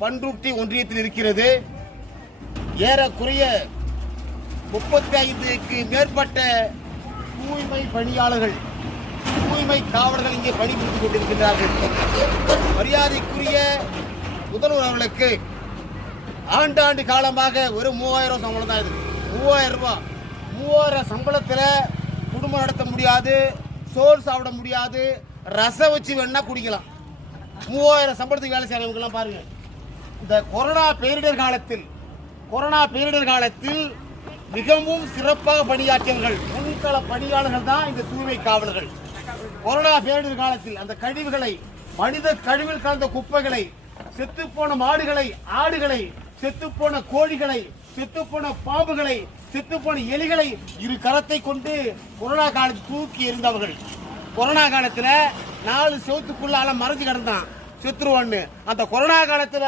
பண்ருட்டி ஒன்றியத்தில் இருக்கிறது. ஏறக்குறைய 35க்கு மேற்பட்ட தூய்மை பணியாளர்கள், தூய்மை காவலர்கள் இங்கே பணிபுரிந்து கொண்டிருக்கிறார்கள். மரியாதைக்குரிய முதல்வர் அவர்களுக்கு ஆண்டாண்டு காலமாக ஒரு 3000 சம்பளம் தான். இது 3000 ரூபாய். 3000 சம்பளத்தில் குடும்பம் நடத்த முடியாது, சோறு சாப்பிட முடியாது, ரசம் வச்சு வேணா குடிக்கலாம். 3000 சம்பளத்துக்கு வேலை செய்யறவங்கலாம் பாருங்க. இந்த கொரோனா பேரிடர் காலத்தில் மிகவும் சிறப்பாக பணியாற்றியவர்கள், முன்கள பணியாளர்கள் தான் இந்த தூய்மை காவலர்கள். கொரோனா பேரிடர் காலத்தில் அந்த கழிவுகளை, மனித கழிவில் கலந்த குப்பைகளை, செத்துப்போன மாடுகளை, ஆடுகளை, செத்துப்போன கோழிகளை, செத்துப்போன பாம்புகளை, செத்துப்போன எலிகளை இரு கரத்தை கொண்டு கொரோனா காலத்தில் தூக்கி எறிந்தவர்கள். கொரோனா காலத்துல 4 செவத்துக்குள்ளால மறைஞ்சு கிடந்தான் செத்துருவான்னு. அந்த கொரோனா காலத்துல